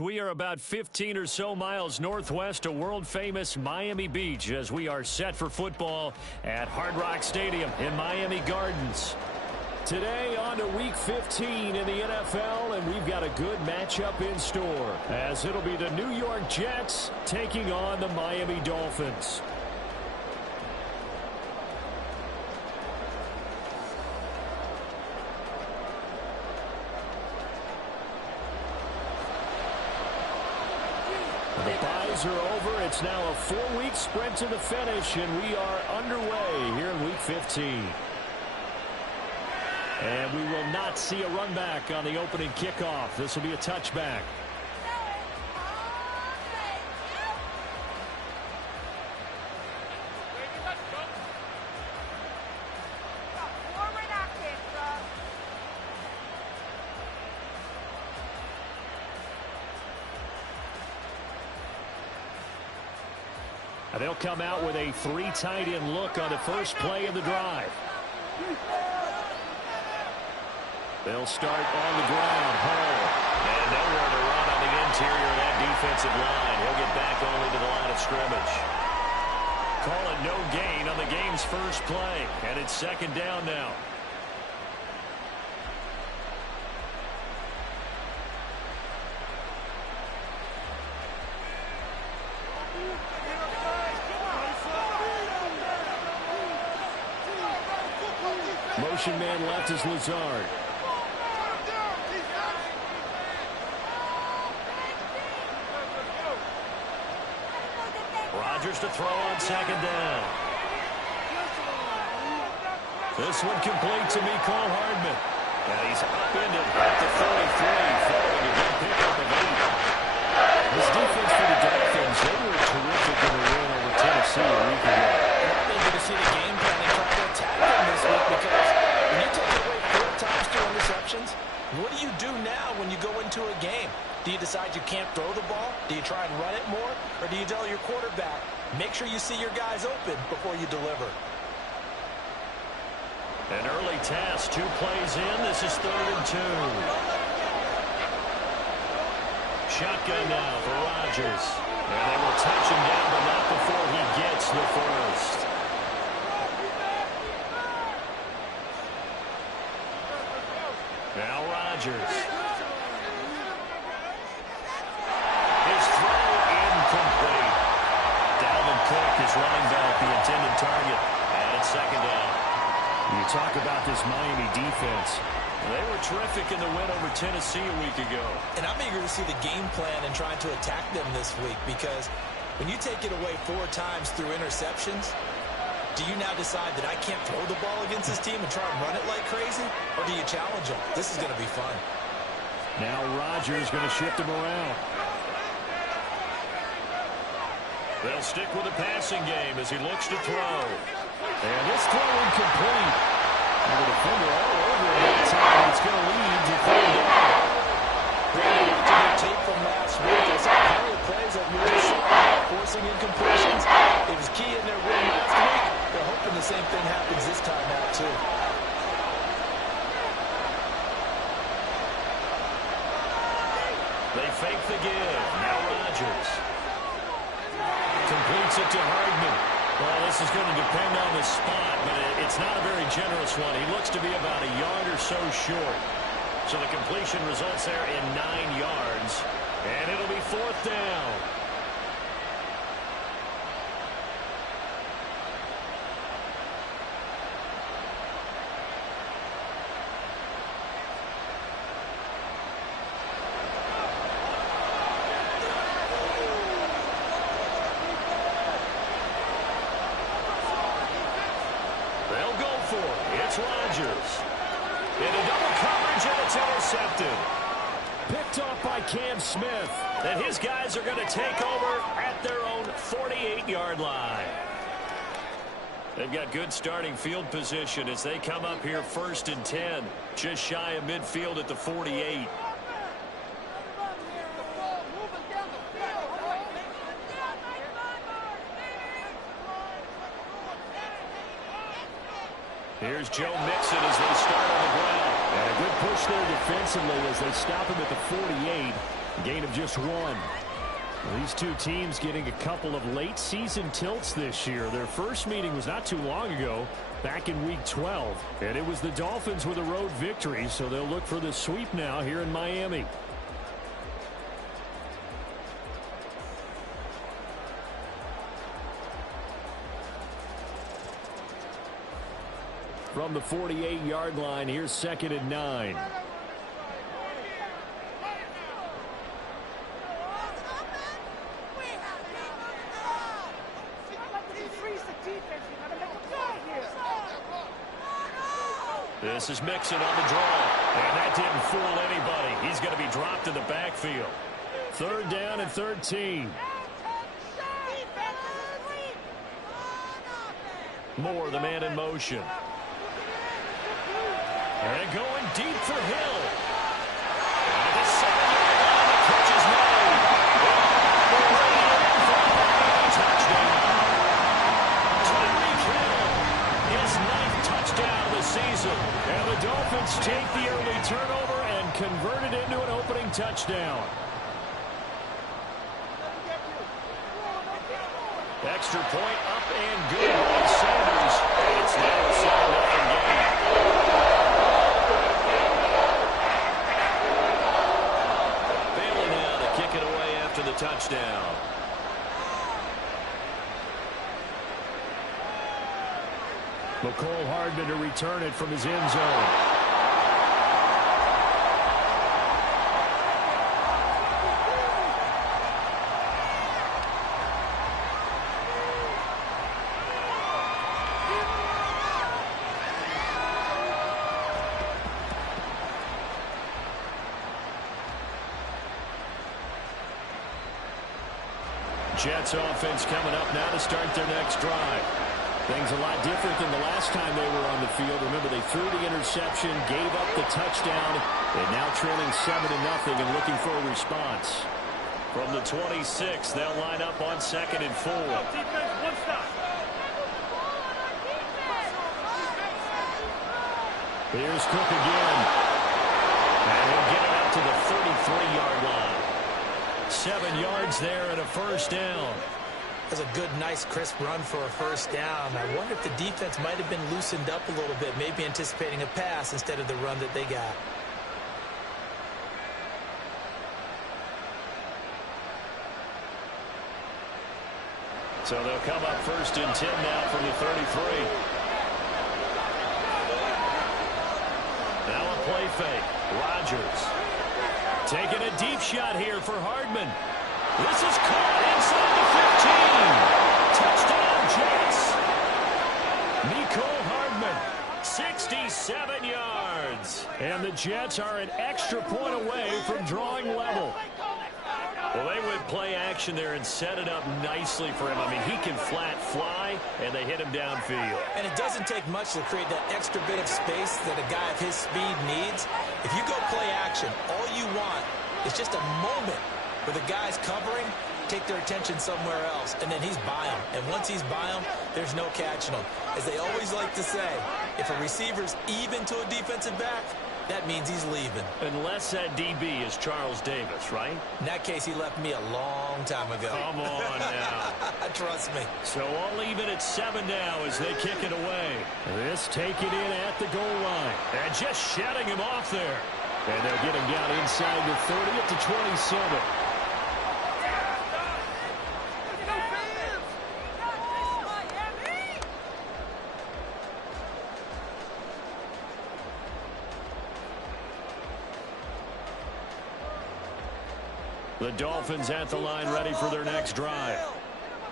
We are about 15 or so miles northwest of world-famous Miami Beach as we are set for football at Hard Rock Stadium in Miami Gardens. Today on to Week 15 in the NFL, and we've got a good matchup in store as it'll be the New York Jets taking on the Miami Dolphins. The byes are over. It's now a 4-week sprint to the finish, and we are underway here in Week 15. And we will not see a run back on the opening kickoff. This will be a touchback. They'll come out with a 3 tight end look on the first play of the drive. They'll start on the ground. Hall. And nowhere to run on the interior of that defensive line. He'll get back only to the line of scrimmage. Call it no gain on the game's first play. And it's second down now. Motion man left is Lazard. Rodgers to throw on second down. This one complete to Mecole Hardman. And he's upended at the 33, following a good pickup of 8. This defense for the Dolphins, they were terrific in the win over Tennessee a week ago. I'm eager to see the game plan and try to attack them this week because when you take it away 4 times through interceptions, what do you do now when you go into a game? Do you decide you can't throw the ball? Do you try and run it more? Or do you tell your quarterback, make sure you see your guys open before you deliver? An early task, 2 plays in. This is 3rd and 2. Shotgun now for Rodgers. And they will touch him down, but not before he gets the first. Now Rodgers. His throw incomplete. Dalvin Cook is running back the intended target. And it's second down. You talk about this Miami defense. They were terrific in the win over Tennessee a week ago. And I'm eager to see the game plan and trying to attack them this week because when you take it away 4 times through interceptions, do you now decide that I can't throw the ball against this team and try and run it like crazy? Or do you challenge them? This is going to be fun. Now Rodgers going to shift him around. They'll stick with the passing game as he looks to throw. And this throw incomplete. And the defender all over him that time. It's going to lead to 3rd down. Watching the tape from last week, I saw plenty of plays that we just saw forcing incompletions. It was key in their win last week. They're hoping the same thing happens this time out, too. They fake the give. Now Rodgers. Completes it to Hardman. Well, this is going to depend on the spot, but it's not a very generous one. He looks to be about a yard or so short. So the completion results there in 9 yards. And it'll be 4th down. They'll go for it. It's Rodgers. Into double coverage, and it's intercepted. Picked off by Cam Smith. And his guys are going to take over at their own 48-yard line. They've got good starting field position as they come up here 1st and 10. Just shy of midfield at the 48. Here's Joe Mixon as they start on the ground. And a good push there defensively as they stop him at the 48. Gain of just 1. These two teams getting a couple of late season tilts this year. Their first meeting was not too long ago, back in week 12. And it was the Dolphins with a road victory, so they'll look for the sweep now here in Miami. From the 48-yard line, here's 2nd and 9. This is Mixon on the draw. And that didn't fool anybody. He's going to be dropped in the backfield. 3rd down and 13. Moore, the man in motion. And going deep for Hill. And the 7-yard line, the catch is made. Touchdown. Tyreek Hill, his 9th touchdown of the season. And the Dolphins take the early turnover and convert it into an opening touchdown. Extra point up and good by Sanders. It's now a 7-0 game. Bailey now to kick it away after the touchdown. McCole Hardman to return it from his end zone. Jets offense coming up now to start their next drive. Things a lot different than the last time they were on the field. Remember, they threw the interception, gave up the touchdown, and now trailing 7-0 and looking for a response. From the 26, they'll line up on 2nd and 4. Here's Cook again. And he'll get it up to the 33-yard line. 7 yards there and a 1st down. That's a good, nice, crisp run for a 1st down. I wonder if the defense might have been loosened up a little bit, maybe anticipating a pass instead of the run that they got. So they'll come up 1st and 10 now from the 33. Now a play fake. Rodgers taking a deep shot here for Hardman. This is caught inside the 15. Touchdown, Jets. Mecole Hardman, 67 yards. And the Jets are an extra point away from drawing level. Well, they went play action there and set it up nicely for him. I mean, he can flat fly, and they hit him downfield. And it doesn't take much to create that extra bit of space that a guy of his speed needs. If you go play action, all you want is just a moment where the guy's covering, take their attention somewhere else, and then he's by him. And once he's by him, there's no catching him. As they always like to say, if a receiver's even to a defensive back, that means he's leaving. Unless that DB is Charles Davis, right? In that case, he left me a long time ago. Come on now. Trust me. So all even at 7 now as they kick it away. This taken in at the goal line. And just shutting him off there. And they'll get him down inside the 30 at the 27. The Dolphins at the line ready for their next drive.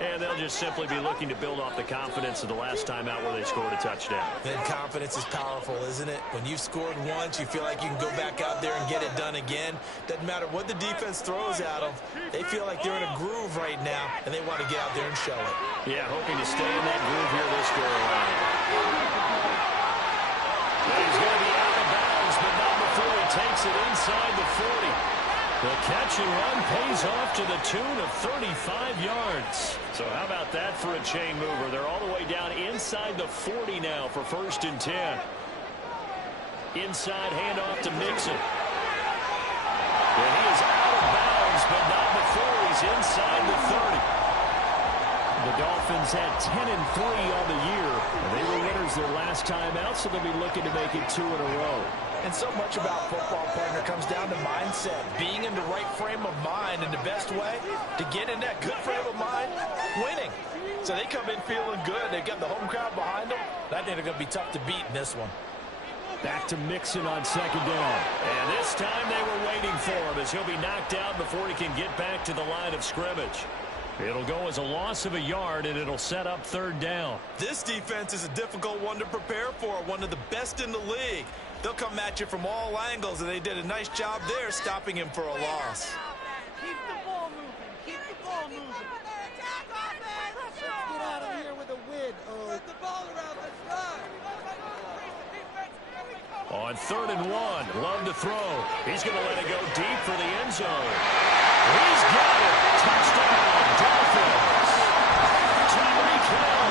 And they'll just simply be looking to build off the confidence of the last time out where they scored a touchdown. Then confidence is powerful, isn't it? When you've scored once, you feel like you can go back out there and get it done again. Doesn't matter what the defense throws at them. They feel like they're in a groove right now, and they want to get out there and show it. Yeah, hoping to stay in that groove here this go around. He's going to be out of bounds, but not before he takes it inside the 40. The catch and run pays off to the tune of 35 yards. So how about that for a chain mover? They're all the way down inside the 40 now for 1st and 10. Inside handoff to Mixon. And he is out of bounds but not before he's inside the 30. The Dolphins had 10-3 on the year. They were winners their last time out, so they'll be looking to make it 2 in a row. And so much about football, partner, comes down to mindset. Being in the right frame of mind, and the best way to get in that good frame of mind, winning. So they come in feeling good. They've got the home crowd behind them. I think they're going to be tough to beat in this one. Back to Mixon on second down. And this time they were waiting for him as he'll be knocked out before he can get back to the line of scrimmage. It'll go as a loss of a yard, and it'll set up third down. This defense is a difficult one to prepare for, one of the best in the league. They'll come at you from all angles, and they did a nice job there stopping him for a loss. Keep the ball moving. Keep the ball moving. Let's get out of here with a win. Spread the ball around. Let's run. On 3rd and 1, Love to throw. He's going to let it go deep for the end zone. He's got it. Touchdown, Dolphins. Tyreek Hill.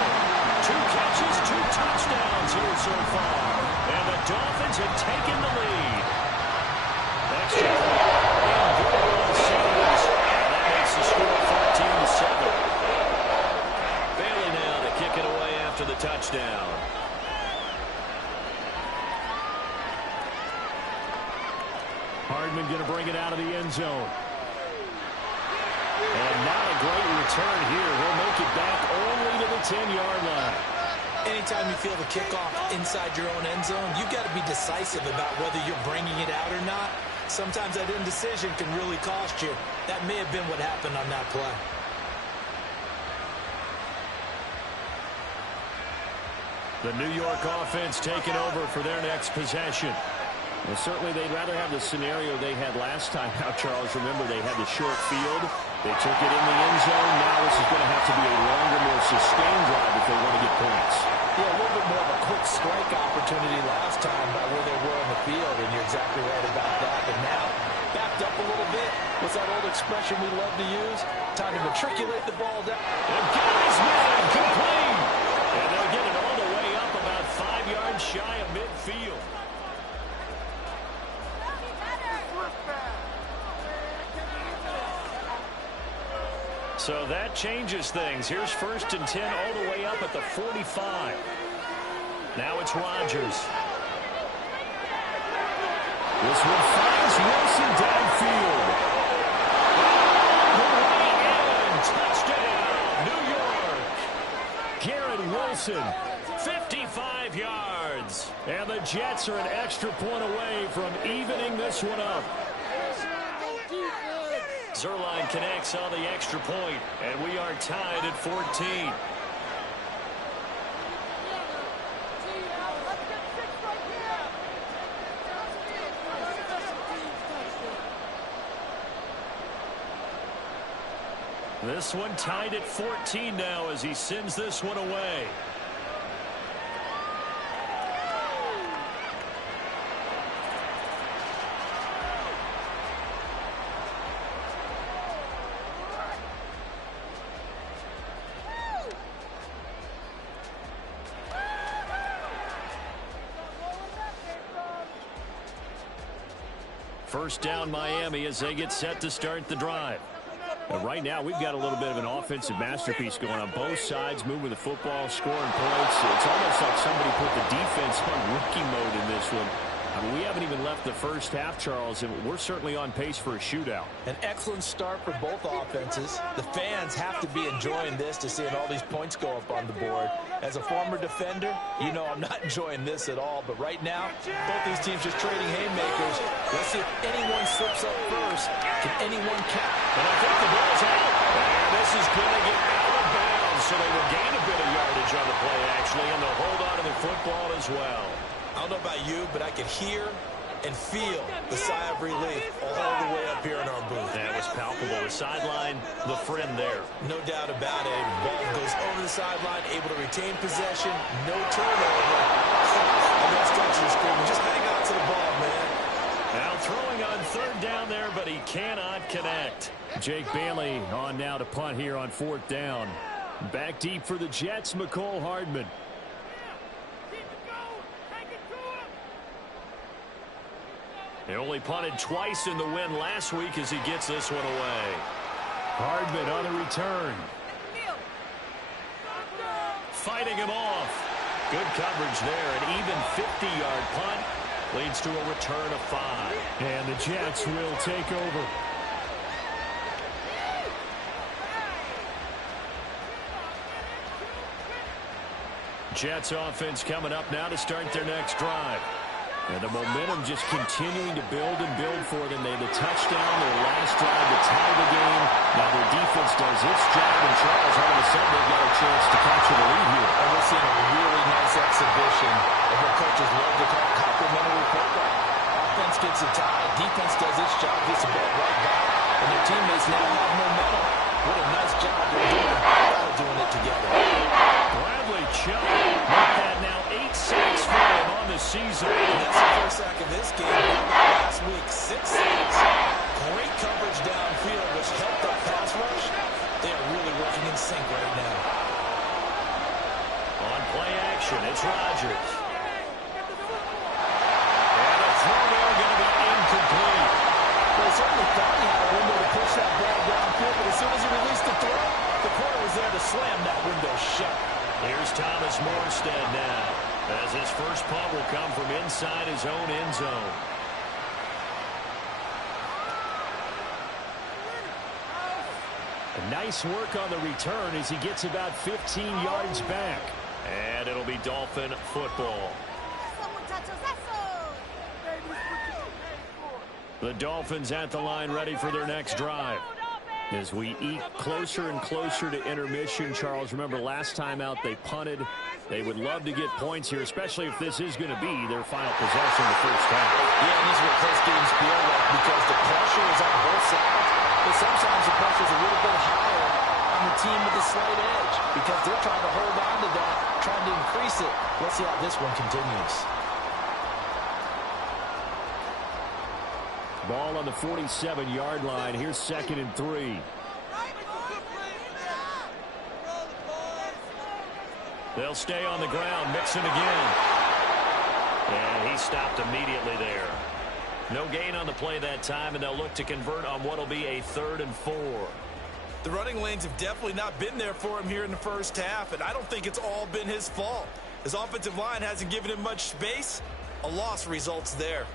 2 catches, 2 touchdowns here so far. And the Dolphins have taken the lead. Extra point and good on Sanders. And that makes the score 14-7. Bailey now to kick it away after the touchdown. Hardman going to bring it out of the end zone. And not a great return here. We'll make it back only to the 10-yard line. Anytime you feel the kickoff inside your own end zone, you've got to be decisive about whether you're bringing it out or not. Sometimes that indecision can really cost you. That may have been what happened on that play. The New York offense taking over for their next possession. Well, certainly they'd rather have the scenario they had last time out, Charles. Remember, they had the short field. They took it in the end zone. Now this is going to have to be a longer, more sustained drive if they want to get points. Yeah, a little bit more of a quick strike opportunity last time by where they were on the field, and you're exactly right about that. But now, backed up a little bit. What's that old expression we love to use? Time to matriculate the ball down. And guys, man, complete. And they'll get it all the way up about 5 yards shy of midfield. So that changes things. Here's 1st and 10 all the way up at the 45. Now it's Rodgers. This one finds Wilson downfield. The way in. Touchdown, New York. Garrett Wilson, 55 yards. And the Jets are an extra point away from evening this one up. Zuerlein connects on the extra point, and we are tied at 14. This one tied at 14 now as he sends this one away. First down Miami as they get set to start the drive. And right now we've got a little bit of an offensive masterpiece going on both sides, moving the football, scoring points. It's almost like somebody put the defense on rookie mode in this one. I mean, we haven't even left the first half, Charles, and we're certainly on pace for a shootout. An excellent start for both offenses. The fans have to be enjoying this to seeing all these points go up on the board. As a former defender, you know I'm not enjoying this at all. But right now, both these teams just trading haymakers. Let's see if anyone slips up first. Can anyone count? And I think the ball's out. And this is going to get out of bounds. So they will gain a bit of yardage on the play, actually, and they'll hold on to the football as well. I don't know about you, but I can hear and feel the sigh of relief all the way up here in our booth. That was palpable. The sideline, the friend there. No doubt about it. Ball goes over the sideline, able to retain possession, no turnover. And that stretches the screen. Just hang on to the ball, man. Now throwing on third down there, but he cannot connect. Jake Bailey on now to punt here on 4th down. Back deep for the Jets, Mecole Hardman. They only punted twice in the win last week as he gets this one away. Hardman on the return. Fighting him off. Good coverage there. An even 50-yard punt leads to a return of 5. And the Jets will take over. Jets offense coming up now to start their next drive. And the momentum just continuing to build and build for them. They had a touchdown their last drive to tie the game. Now their defense does its job, and Charles, all of a sudden, they've got a chance to capture the lead here. And we're seeing a really nice exhibition of what coaches love to call complementary football. Offense gets a tie, defense does its job, gets the ball right back, and their teammates now have momentum. What a nice job they're doing it together. Bradley Chubb with that now 8 sacks for him on the season. And that's the first sack of this game. Last week, 6 sacks. Great coverage downfield, which helped that pass rush. They are really working in sync right now. On play action, it's Rodgers. And a throw there going to be incomplete. Well, he certainly thought he had a window to push that ball downfield, but as soon as he released the throw, the corner was there to slam that window shut. Here's Thomas Morstead now, as his first punt will come from inside his own end zone. Nice work on the return as he gets about 15 yards back. And it'll be Dolphin football. The Dolphins at the line ready for their next drive. As we eke closer and closer to intermission, Charles, remember last time out they punted. They would love to get points here, especially if this is going to be their final possession of the first half. Yeah, and these are what close games feel like because the pressure is on both sides. But sometimes the pressure is a little bit higher on the team with the slight edge because they're trying to hold on to that, trying to increase it. Let's see how this one continues. Ball on the 47-yard line. Here's 2nd and 3. They'll stay on the ground. Mixon again. And he stopped immediately there. No gain on the play that time, and they'll look to convert on what will be a 3rd and 4. The running lanes have definitely not been there for him here in the first half, and I don't think it's all been his fault. His offensive line hasn't given him much space. A loss results there.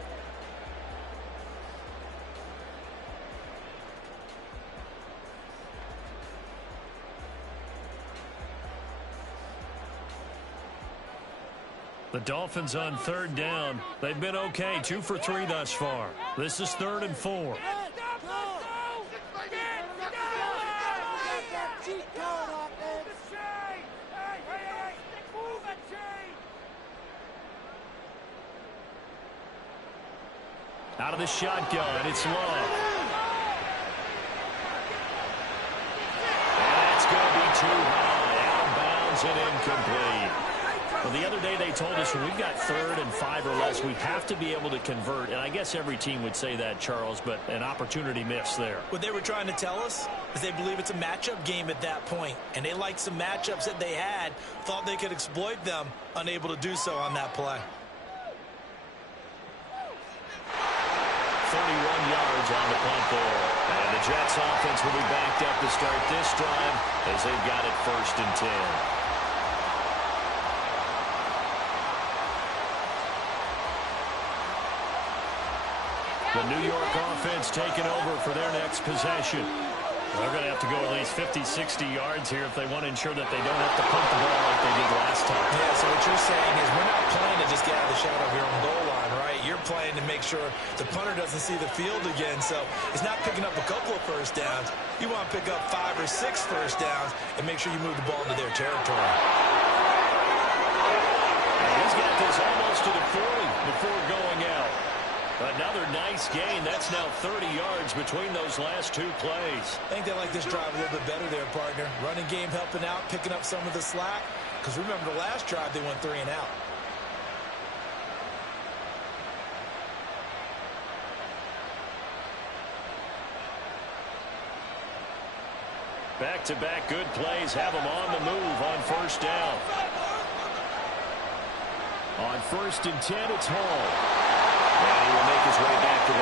The Dolphins on 3rd down. They've been okay, 2 for 3 thus far. This is 3rd and 4. Out of the shotgun, it's Love. And that's going to be too high. Out of bounds and incomplete. Well, the other day they told us when we've got 3rd and 5 or less, we have to be able to convert. And I guess every team would say that, Charles, but an opportunity missed there. What they were trying to tell us is they believe it's a matchup game at that point. And they liked some matchups that they had, thought they could exploit them, unable to do so on that play. 31 yards on the punt there. And the Jets offense will be backed up to start this drive as they've got it 1st and 10. The New York offense taking over for their next possession. They're going to have to go at least 50, 60 yards here if they want to ensure that they don't have to punt the ball like they did last time. Yeah, so what you're saying is we're not playing to just get out of the shadow of your own goal line, right? You're playing to make sure the punter doesn't see the field again. So it's not picking up a couple of first downs. You want to pick up 5 or 6 first downs and make sure you move the ball into their territory. And he's got this almost to the 40 before going out. Another nice gain. That's now 30 yards between those last 2 plays. I think they like this drive a little bit better there, partner. Running game helping out, picking up some of the slack. Because remember, the last drive, they went 3 and out. Back-to-back good plays have them on the move on 1st down. On 1st and 10, it's Hall. And he will make his way back to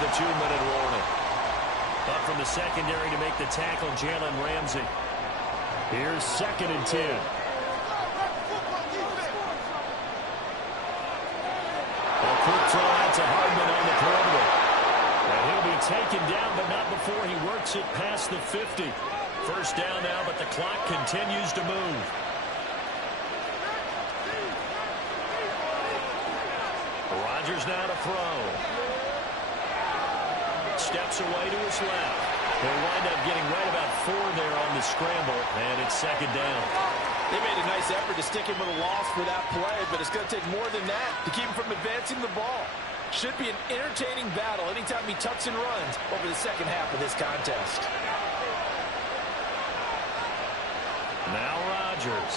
with a 2-minute warning. Up from the secondary to make the tackle, Jalen Ramsey. Here's 2nd and 10. A quick throw out to Hardman on the perimeter. And he'll be taken down, but not before he works it past the 50. First down now, but the clock continues to move. Rodgers now to throw. Steps away to his left. They'll wind up getting right about 4 there on the scramble, and it's 2nd down. They made a nice effort to stick him with a loss for that play, but it's going to take more than that to keep him from advancing the ball. Should be an entertaining battle anytime he tucks and runs over the second half of this contest. Now Rodgers.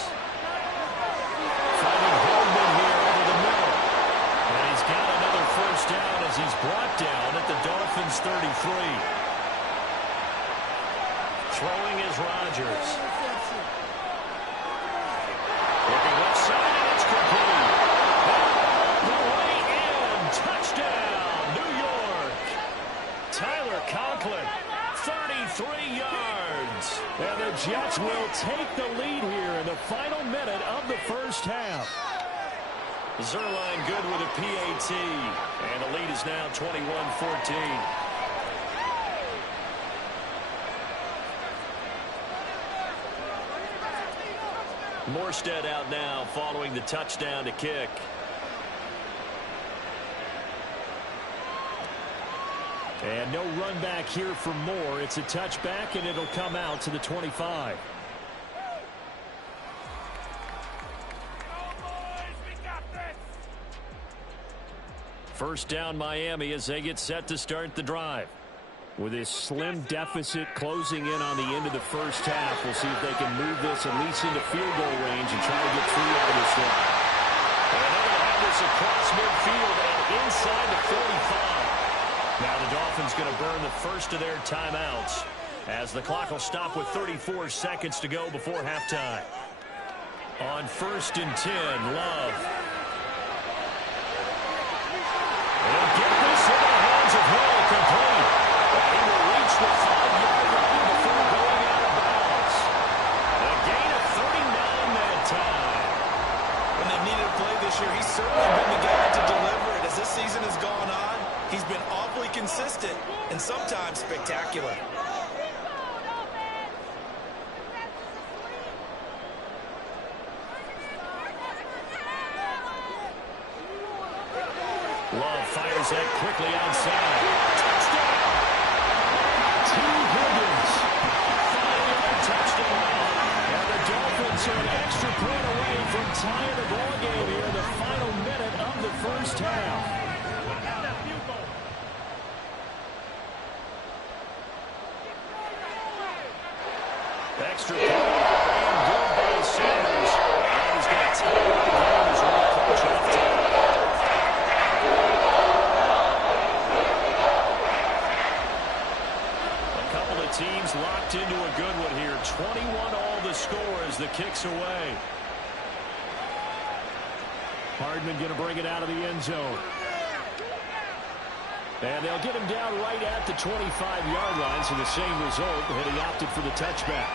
Finding Hardman here over the middle. And he's got another first down as he's brought down at the Dolphins' 33. Throwing is Rodgers. Looking left side, and it's complete. The way in. Touchdown, New York. Tyler Conklin, 33 yards. And the Jets will take the lead here in the final minute of the first half. Zuerlein good with a PAT. And the lead is now 21-14. Morstead out now following the touchdown to kick. And no run back here for Moore. It's a touchback, and it'll come out to the 25. First down Miami as they get set to start the drive. With this slim deficit closing in on the end of the first half, we'll see if they can move this at least into field goal range and try to get 3 out of this one. And they're going to have this across midfield and inside the 45. Now the Dolphins going to burn the first of their timeouts as the clock will stop with 34 seconds to go before halftime. On 1st and 10, Love. They'll get this into the hands of Hill, complete. He will reach the 5-yard line before going out of bounds. A gain of 39 that time. When they needed a play this year, he's certainly been the guy to deliver it. As this season has gone on, he's been awfully consistent and sometimes spectacular. Love fires that quickly outside. Touchdown! T. Higgins. 5-yard touchdown. And the Dolphins are an extra point away from tying the ball game here in the final minute of the first half. Extra point and good by Sanders. And he's going to tie the game as we approach halftime. Teams locked into a good one here. 21 all the score as the kick's away. Hardman going to bring it out of the end zone. And they'll get him down right at the 25-yard line, so the same result, and he opted for the touchback.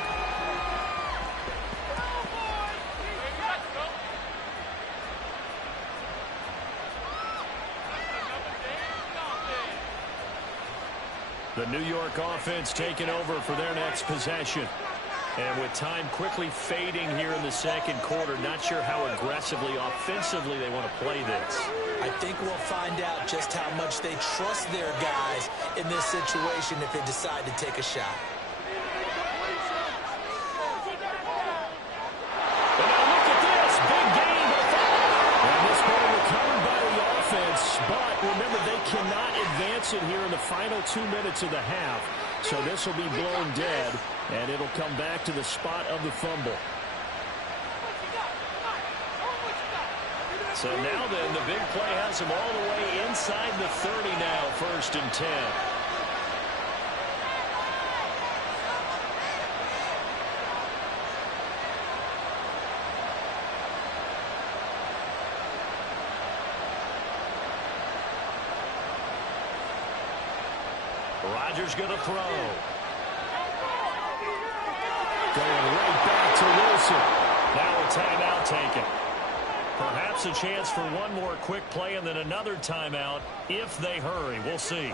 The New York offense taking over for their next possession. And with time quickly fading here in the second quarter, not sure how aggressively, offensively they want to play this. I think we'll find out just how much they trust their guys in this situation if they decide to take a shot. And now look at this. Big gain by 5. And this ball recovered by the offense, but remember, they cannot advance it here in the final 2 minutes of the half. So this will be blown dead, and it'll come back to the spot of the fumble. So now then, the big play has him all the way inside the 30 now, 1st and 10. Rodgers going to throw. Going right back to Wilson. Now a timeout taken. Perhaps a chance for one more quick play and then another timeout if they hurry. We'll see.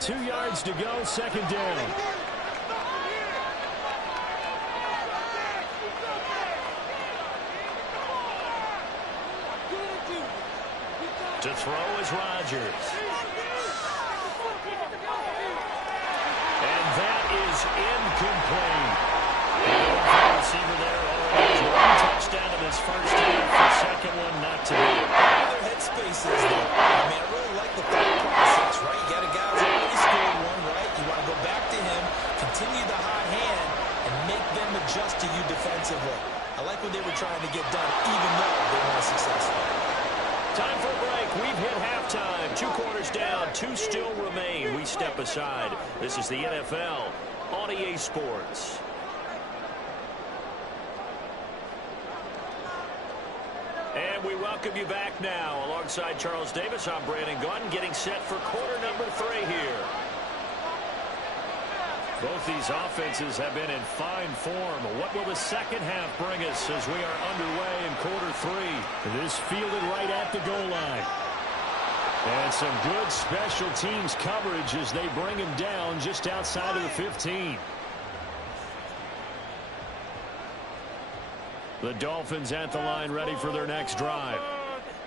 2 yards to go, second down. To throw is Rodgers. And that is incomplete. The receiver there already has one touchdown in his first half. The second one not to be. Their headspace is there. I mean, I really like the thought process, right? You got a guy who's already scored one, right? You want to go back to him, continue the hot hand, and make them adjust to you defensively. I like what they were trying to get done, even though they weren't successful. Time for a break. We've hit halftime. 2 quarters down. 2 still remain. We step aside. This is the NFL on EA Sports. And we welcome you back now. Alongside Charles Davis, I'm Brandon Gaudin, getting set for quarter number 3 here. Both these offenses have been in fine form. What will the second half bring us as we are underway in quarter 3? This fielded right at the goal line. And some good special teams coverage as they bring him down just outside of the 15. The Dolphins at the line, ready for their next drive.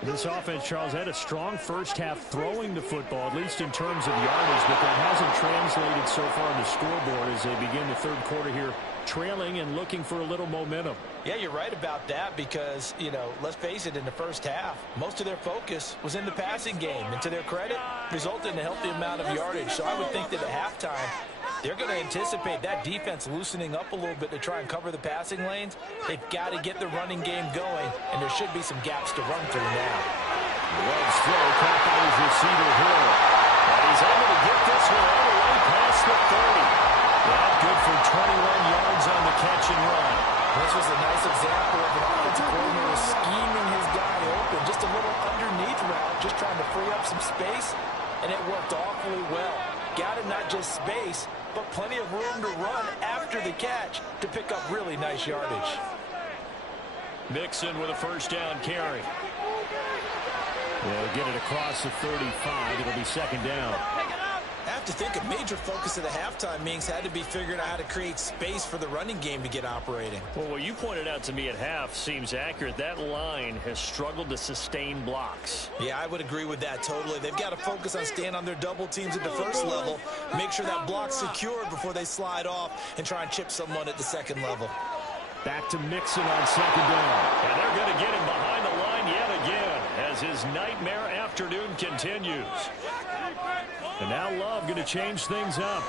This offense, Charles, had a strong first half throwing the football, at least in terms of yardage, but that hasn't translated so far on the scoreboard as they begin the third quarter here, trailing and looking for a little momentum. Yeah, you're right about that because, you know, let's face it, in the first half, most of their focus was in the passing game. And to their credit, resulted in a healthy amount of yardage. So I would think that at halftime, they're going to anticipate that defense loosening up a little bit to try and cover the passing lanes. They've got to get the running game going, and there should be some gaps to run through now. Love's throw caught by his receiver Hill. And he's able to get this one all the way past the 30. Well, good for 21 yards on the catch and run. This was a nice example of an offensive coordinator scheming his guy open. Just a little underneath route, just trying to free up some space, and it worked awfully well. Got him not just space, but plenty of room to run after the catch to pick up really nice yardage. Mixon with a first down carry. They'll get it across the 35. It'll be second down. I have to think a major focus of the halftime meetings had to be figuring out how to create space for the running game to get operating. Well, what you pointed out to me at half seems accurate. That line has struggled to sustain blocks. Yeah, I would agree with that totally. They've got to focus on staying on their double teams at the first level, make sure that block's secured before they slide off and try and chip someone at the second level. Back to Mixon on second down. And they're going to get him behind the line yet again as his nightmare afternoon continues. And now Love going to change things up.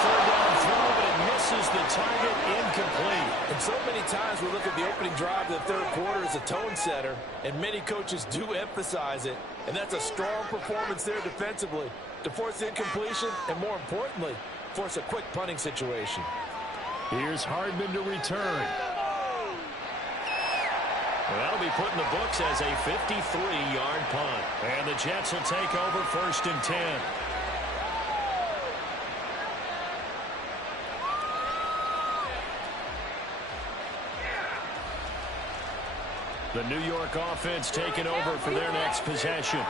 Third down throw, but it misses the target, incomplete. And so many times we look at the opening drive of the third quarter as a tone setter, and many coaches do emphasize it. And that's a strong performance there defensively to force incompletion and, more importantly, force a quick punting situation. Here's Hardman to return. Well, that'll be put in the books as a 53-yard punt. And the Jets will take over first and 10. The New York offense taking over for their next possession.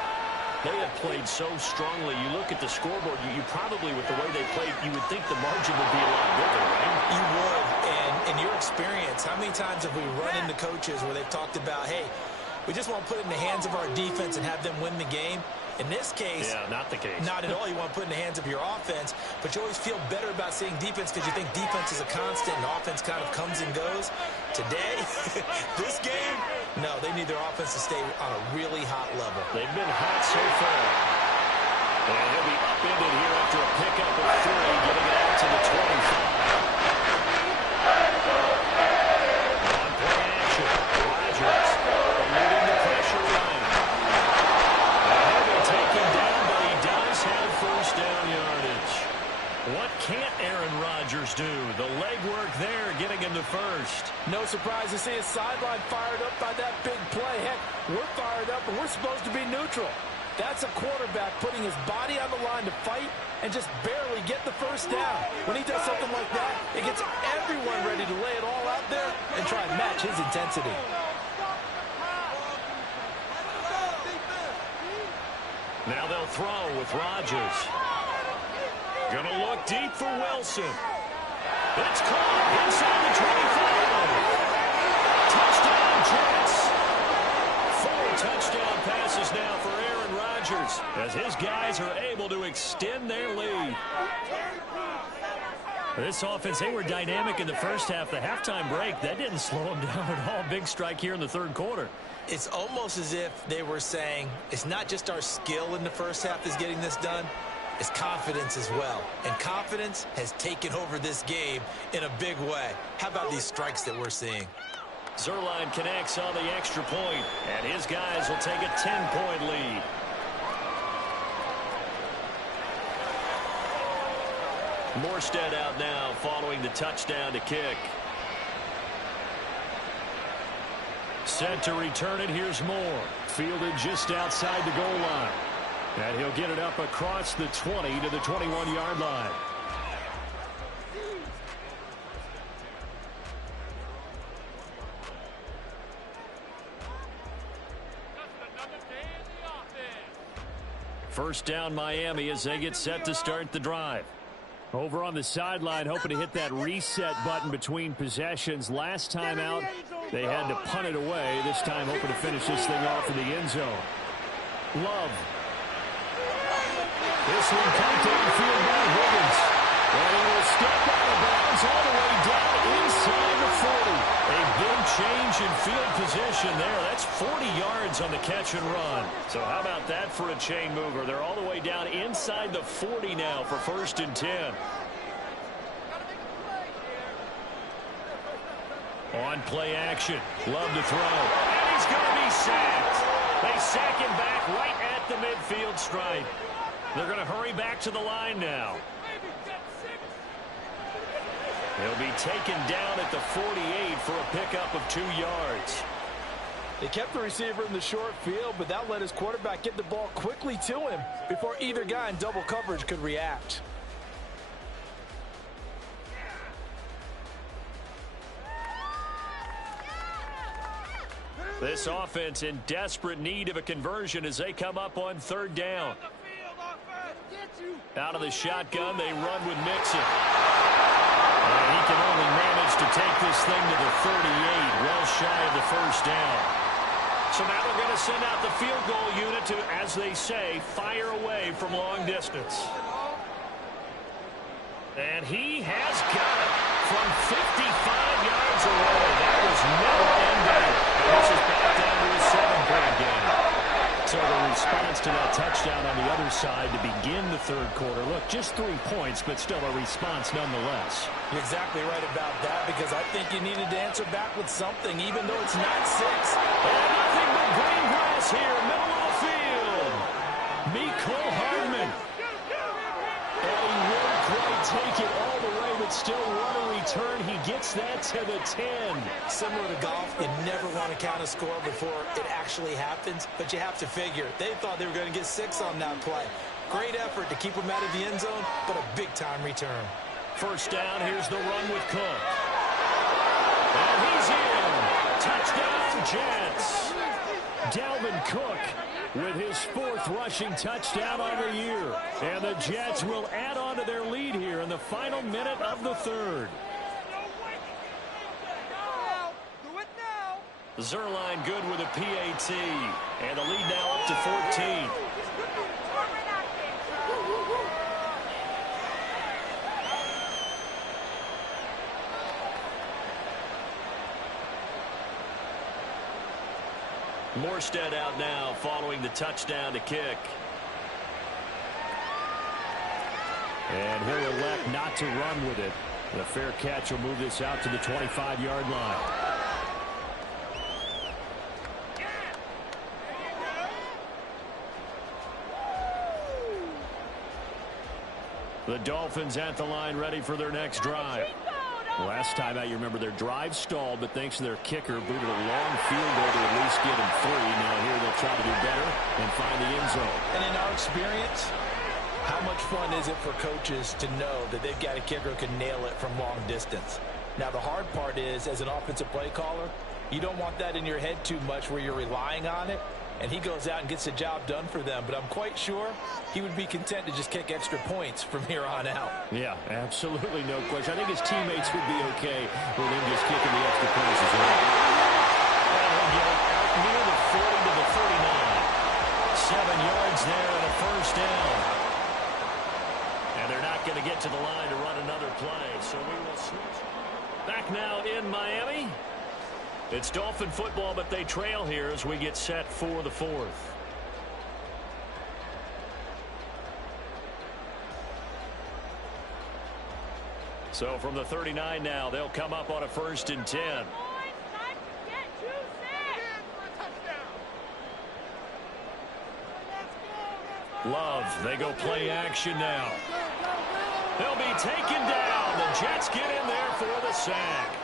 They have played so strongly. You look at the scoreboard, you probably, with the way they played, you would think the margin would be a lot bigger, right? You would. And in your experience, how many times have we run into coaches where they've talked about, hey, we just want to put it in the hands of our defense and have them win the game? In this case, yeah, not the case. Not at all. You want to put it in the hands of your offense, but you always feel better about saying defense because you think defense is a constant and offense kind of comes and goes. Today, this game, no, they need their offense to stay on a really hot level. They've been hot so far. And he'll be upended here after a pickup of 3, getting it out to the 25. On play action, Rodgers eluding the pressure line. And he'll be taken down, but he does have first down yardage. What can't Aaron Rodgers do? The legwork there getting him to first. No surprise to see his sideline fired up by that big play. Heck, we're fired up and we're supposed to be neutral. That's a quarterback putting his body on the line to fight and just barely get the first down. When he does something like that, it gets everyone ready to lay it all out there and try and match his intensity. Now they'll throw with Rodgers. Gonna look deep for Wilson. It's caught inside the 25. Touchdown, Jets. 4 touchdown passes now for Aaron Rodgers as his guys are able to extend their lead. This offense, they were dynamic in the first half. The halftime break, that didn't slow them down at all. Big strike here in the third quarter. It's almost as if they were saying, it's not just our skill in the first half that's getting this done, it's confidence as well. And confidence has taken over this game in a big way. How about these strikes that we're seeing? Zuerlein connects on the extra point, and his guys will take a 10-point lead. Morstead out now following the touchdown to kick. Set to return it. Here's Moore. Fielded just outside the goal line. And he'll get it up across the 20 to the 21-yard line. First down Miami as they get set to start the drive. Over on the sideline, hoping to hit that reset button between possessions. Last time out, they had to punt it away. This time, hoping to finish this thing off in the end zone. Love. This one comes downfield by Higgins. And he will step out of bounds all the way down inside the 40. A big change in field position there. That's 40 yards on the catch and run. So how about that for a chain mover? They're all the way down inside the 40 now for 1st and 10. On play action. Love to throw. And he's going to be sacked. They sack him back right at the midfield stripe. They're going to hurry back to the line now. He'll be taken down at the 48 for a pickup of 2 yards. They kept the receiver in the short field, but that let his quarterback get the ball quickly to him before either guy in double coverage could react. This offense in desperate need of a conversion as they come up on 3rd down. Out of the shotgun, they run with Mixon. And he can only manage to take this thing to the 38, well shy of the 1st down. So now they're going to send out the field goal unit to, as they say, fire away from long distance. And he has got it from 55 yards away. That was never ending. This is back down to a 7-point game. So the response to that touchdown on the other side to begin the 3rd quarter. Look, just 3 points, but still a response nonetheless. You're exactly right about that, because I think you needed to answer back with something, even though it's not 6. And nothing but green grass here, middle of the field. Mecole Hardman. And he won't quite take it all the way, but still run a return. He gets that to the 10. Similar to golf, you never want to count a score before it actually happens, but you have to figure. They thought they were going to get 6 on that play. Great effort to keep them out of the end zone, but a big-time return. First down, here's the run with Cook. And he's in. Touchdown, Jets. Dalvin Cook with his 4th rushing touchdown on the year. And the Jets will add on to their lead here in the final minute of the 3rd. Zuerlein good with a PAT. And the lead now up to 14. Morstead out now following the touchdown to kick. And he'll elect not to run with it. The fair catch will move this out to the 25-yard line. The Dolphins at the line, ready for their next drive. Last time out, you remember their drive stalled, but thanks to their kicker, booted a long field goal to at least get him 3. Now here they'll try to do better and find the end zone. And in our experience, how much fun is it for coaches to know that they've got a kicker who can nail it from long distance? Now, the hard part is, as an offensive play caller, you don't want that in your head too much where you're relying on it, and he goes out and gets the job done for them. But I'm quite sure he would be content to just kick extra points from here on out. Yeah, absolutely no question. I think his teammates would be okay with him just kicking the extra points as well. And he'll get it out near the 40 to the 39. 7 yards there and a first down. And they're not going to get to the line to run another play, so we will switch. Back now in Miami. It's Dolphin football, but they trail here as we get set for the 4th. So from the 39 now, they'll come up on a 1st and 10. Love, they go play action now. They'll be taken down. The Jets get in there for the sack.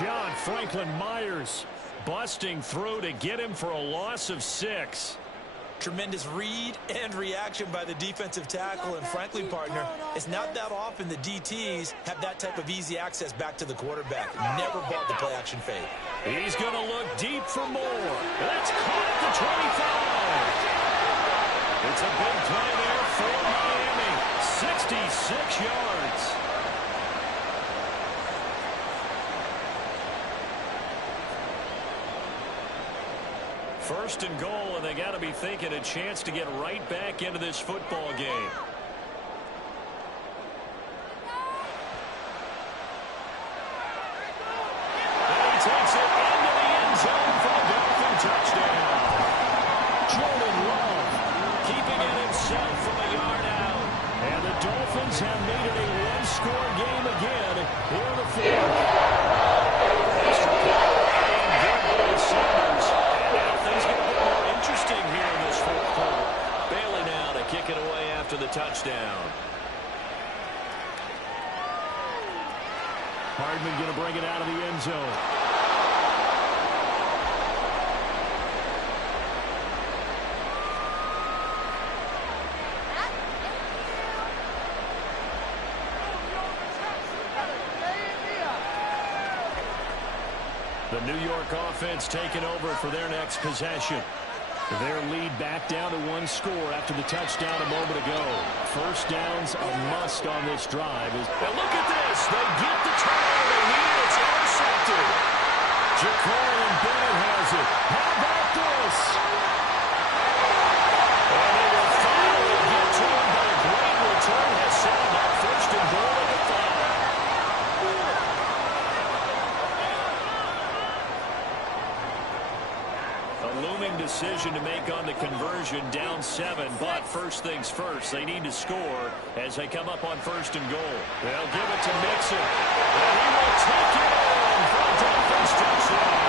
John Franklin Myers busting through to get him for a loss of 6. Tremendous read and reaction by the defensive tackle. And frankly, partner, it's not that often the DTs have that type of easy access back to the quarterback. Never bought the play action fade. He's going to look deep for more. That's caught at the 25. It's a big play there for Miami. 66 yards. First and goal, and they got to be thinking a chance to get right back into this football game. And he takes it into the end zone for the Dolphin touchdown. Jordan Love keeping it himself from a yard out. And the Dolphins have made it a one-score game again here in the 4th. Extra point and good by Sanders. Things get a bit more interesting here in this 4th quarter. Bailey now to kick it away after the touchdown. Hardman going to bring it out of the end zone. The New York offense taking over for their next possession. Their lead back down to 1 score after the touchdown a moment ago. First down's a must on this drive. And look at this. They get the turnover they need. It's intercepted. Jacorian Bennett has it. How about this? And they will finally get to him, but a great return has set him up 1st and goal at the 5. Looming decision to make on the conversion, down 7, but first things first, they need to score as they come up on 1st and goal. They'll give it to Mixon, and he will take it in for a Dolphins touchdown.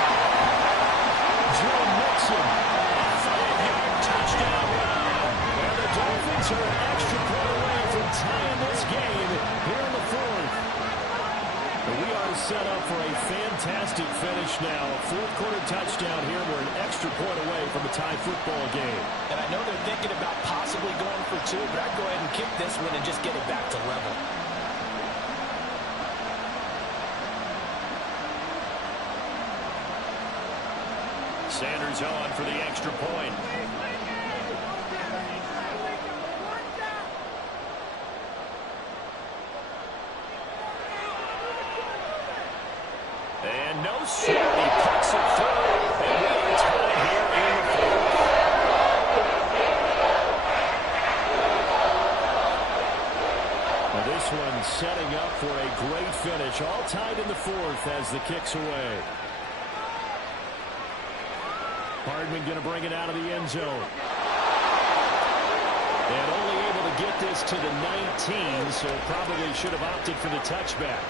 Joe Mixon, a 5-yard touchdown run, and the Dolphins are an extra point away from tying this game here in the 4th. We are set up for a fantastic finish now. A 4th quarter touchdown here. We're an extra point away from a tie football game. And I know they're thinking about possibly going for 2, but I'd go ahead and kick this one and just get it back to level. Sanders on for the extra point. And no sweat, he puts it through, and we are tied here in the 4th. Well, this one setting up for a great finish, all tied in the 4th as the kick's away. Hardman going to bring it out of the end zone. And only able to get this to the 19, so probably should have opted for the touchback.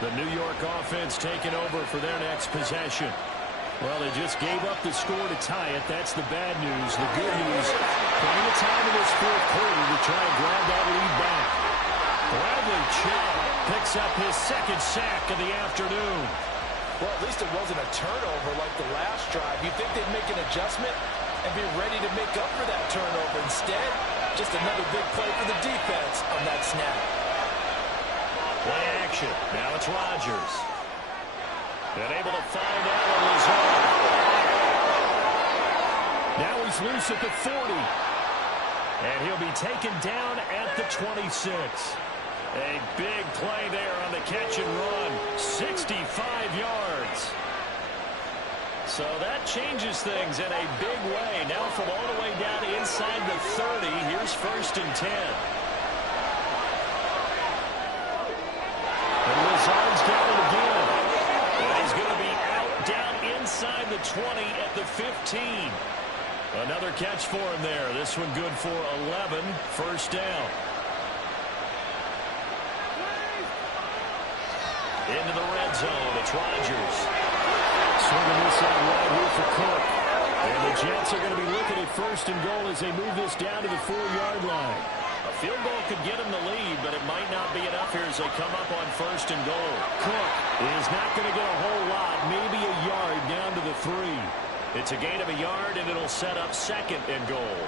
The New York offense taking over for their next possession. Well, they just gave up the score to tie it. That's the bad news. The good news, plenty of time in this fourth quarter to try and grab that lead back. Bradley Chubb picks up his second sack of the afternoon. Well, at least it wasn't a turnover like the last drive. You'd think they'd make an adjustment and be ready to make up for that turnover. Instead, just another big play for the defense on that snap. Play action. Now it's Rodgers. And able to find Allen Lazard. Now he's loose at the 40. And he'll be taken down at the 26. A big play there on the catch and run. 65 yards. So that changes things in a big way. Now from all the way down inside the 30, here's 1st and 10. And Lazard's got it again. And he's going to be out down inside the 20 at the 15. Another catch for him there. This one good for 11. 1st down. Into the red zone. It's Rodgers. Swinging this out right here for Cook. And the Jets are going to be looking at 1st and goal as they move this down to the 4-yard line. A field goal could get him the lead, but it might not be enough here as they come up on 1st and goal. Cook is not going to get a whole lot, maybe a yard down to the 3. It's a gain of a yard, and it'll set up 2nd and goal.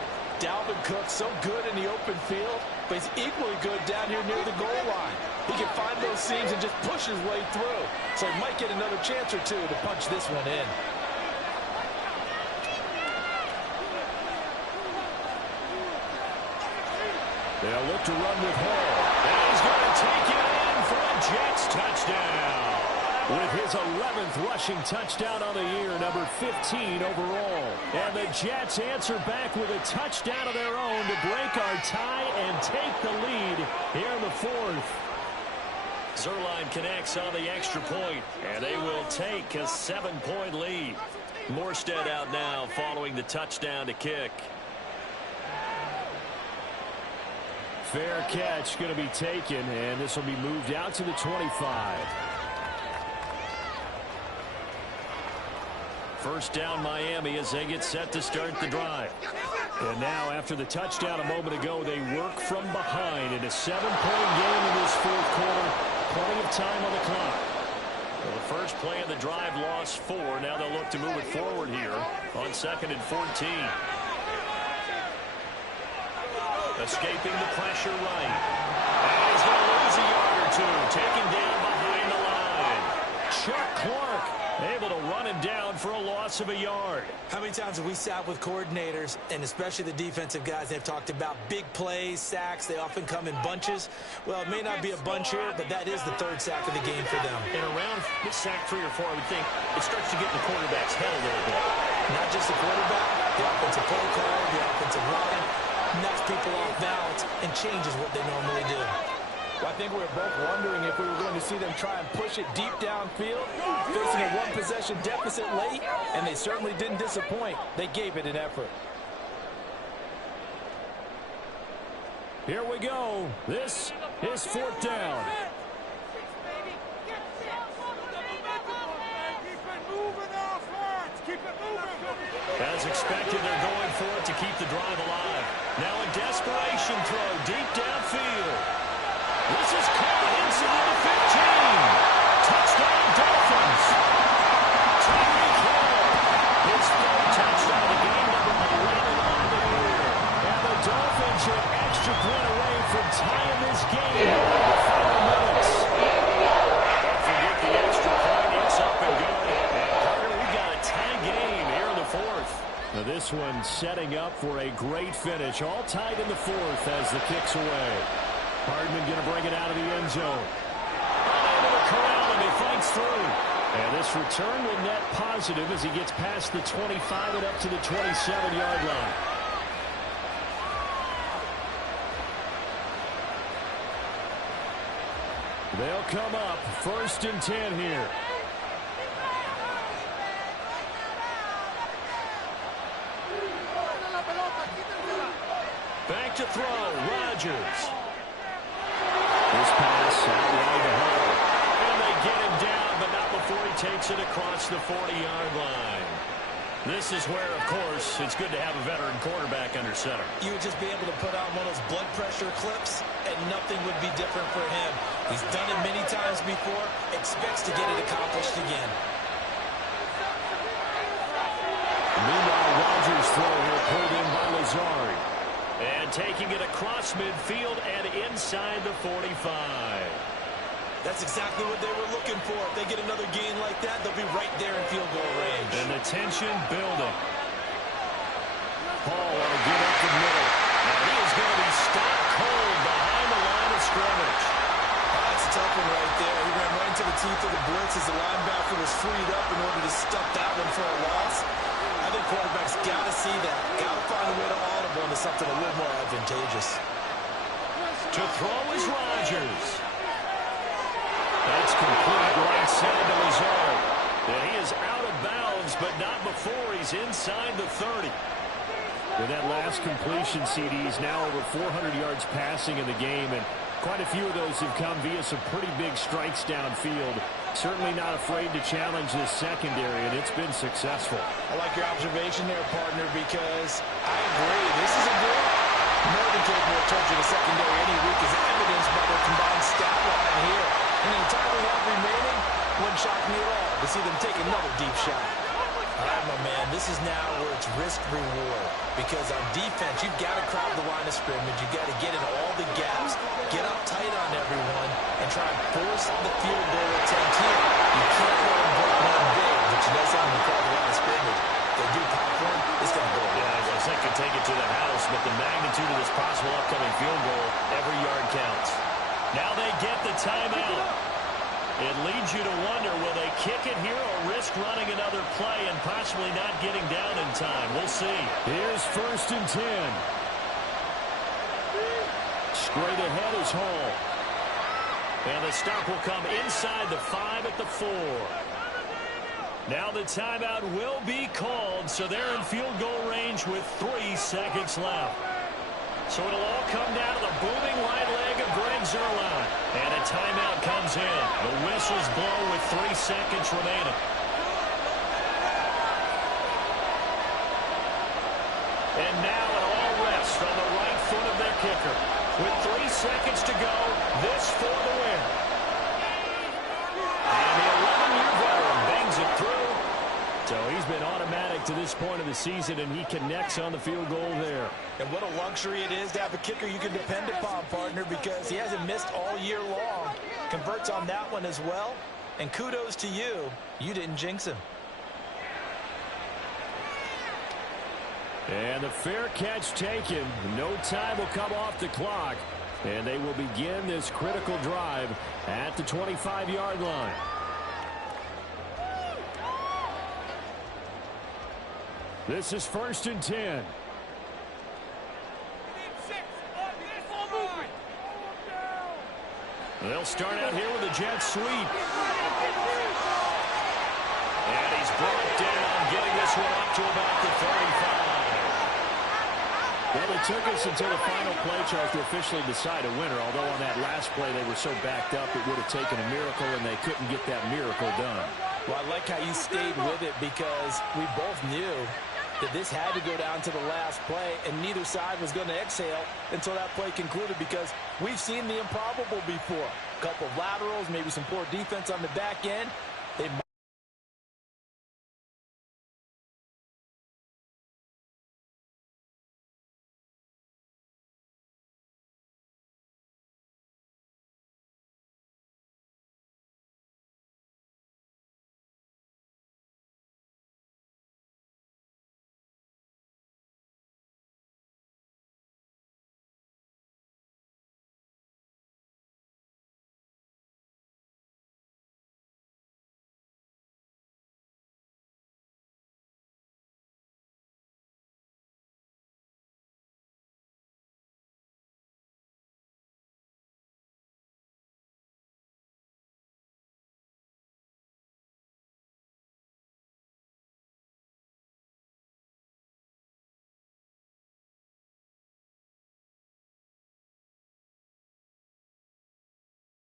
Dalvin Cook so good in the open field, but he's equally good down here near the goal line. He can find those seams and just push his way through. So he might get another chance or two to punch this one in. They'll look to run with Hall. And he's going to take it in for a Jets touchdown. With his 11th rushing touchdown on the year, number 15 overall. And the Jets answer back with a touchdown of their own to break our tie and take the lead here in the 4th. Zuerlein connects on the extra point, and they will take a 7-point lead. Morstead out now following the touchdown to kick. Fair catch going to be taken, and this will be moved out to the 25. 1st down Miami as they get set to start the drive. And now after the touchdown a moment ago, they work from behind in a 7-point game in this 4th quarter. Plenty of time on the clock. Well, the first play of the drive lost 4. Now they'll look to move it forward here on 2nd and 14. Escaping the pressure right. And he's going to lose a yard or two. Taken down behind the line. Chuck Clark able to run him down for a loss of a yard. How many times have we sat with coordinators, and especially the defensive guys, they've talked about big plays, sacks. They often come in bunches. Well, it may not be a bunch here, but that is the 3rd sack of the game for them. And around sack 3 or 4, I would think it starts to get in the quarterback's head a little bit. Not just the quarterback, the offensive play caller, the offensive line, knocks people off balance and changes what they normally do. Well, I think we were both wondering if we were going to see them try and push it deep downfield, facing a 1-possession deficit late, and they certainly didn't disappoint. They gave it an effort. Here we go. This is 4th down. As expected, they're going for it to keep the drive alive. Now a desperation throw deep downfield. This is caught inside the 15. Touchdown, Dolphins. Tyreek Hill. His 3rd touchdown of the game, number 11 on the year. And the Dolphins are an extra point away from tying this game in the final minutes. Don't forget the extra point. It's up and good. And Carter, we've got a tie game here in the 4th. Now this one setting up for a great finish. All tied in the 4th as the kick's away. Hardman going to bring it out of the end zone. Unable to corral him. He fights through. And this return will net positive as he gets past the 25 and up to the 27-yard line. They'll come up 1st and 10 here. Back to throw. Rodgers. This pass out wide to Hall. And they get him down, but not before he takes it across the 40-yard line. This is where, of course, it's good to have a veteran quarterback under center. You would just be able to put on one of those blood pressure clips, and nothing would be different for him. He's done it many times before, expects to get it accomplished again. Meanwhile, Rodgers' throw here pulled in by Lazard. And taking it across midfield and inside the 45. That's exactly what they were looking for. If they get another gain like that, they'll be right there in field goal range. And the tension building. Paul on a get up the middle. And he is going to be stopped cold behind the line of scrimmage. That's a tough one right there. He ran right into the teeth of the blitz as the linebacker was freed up in order to stuff that one for a loss. I think quarterbacks got to see that. Got to find a way to audible into something a little more advantageous. To throw is Rodgers. That's complete right side to Lazard. And he is out of bounds, but not before he's inside the 30. With that last completion, CD, he's now over 400 yards passing in the game, and quite a few of those have come via some pretty big strikes downfield. Certainly not afraid to challenge this secondary, and it's been successful. I like your observation there, partner, because I agree. This is a good, more than capable of torching the secondary any week, as evidenced by their combined stat line here. In the entire half remaining, wouldn't shock me at all to see them take another deep shot. All right, my man, this is now where it's risk-reward, because on defense, you've got to crowd the line of scrimmage. You've got to get in all the gaps, get up tight on everyone, and try and force the field goal attempt here. You can't let them break one big, but you know something, crowd the line of scrimmage. If they do pop one, it's going to go. Yeah, I was thinking take it to the house, but the magnitude of this possible upcoming field goal, every yard counts. Now they get the timeout. It leads you to wonder, will they kick it here or risk running another play and possibly not getting down in time? We'll see. Here's 1st and 10. Straight ahead is Hall. And the stop will come inside the 5 at the 4. Now the timeout will be called, so they're in field goal range with 3 seconds left. So it'll all come down to the booming right leg of Greg Zuerlein. And a timeout comes in. The whistles blow with 3 seconds remaining. And now an all rest on the right foot of their kicker. With 3 seconds to go, this for the win. And the 11-year veteran bangs it through. So he's been automatic to this point of the season, and he connects on the field goal there. And what a luxury it is to have a kicker you can depend upon, partner, because he hasn't missed all year long. Converts on that one as well. And kudos to you. You didn't jinx him. And the fair catch taken. No time will come off the clock. And they will begin this critical drive at the 25-yard line. This is 1st and 10. They'll start out here with a jet sweep. And he's brought down, getting this one up to about the 35. Well, it took us until the final play chart to officially decide a winner, although on that last play they were so backed up it would have taken a miracle, and they couldn't get that miracle done. Well, I like how you stayed with it, because we both knew that this had to go down to the last play, and neither side was going to exhale until that play concluded, because we've seen the improbable before. A couple of laterals, maybe some poor defense on the back end,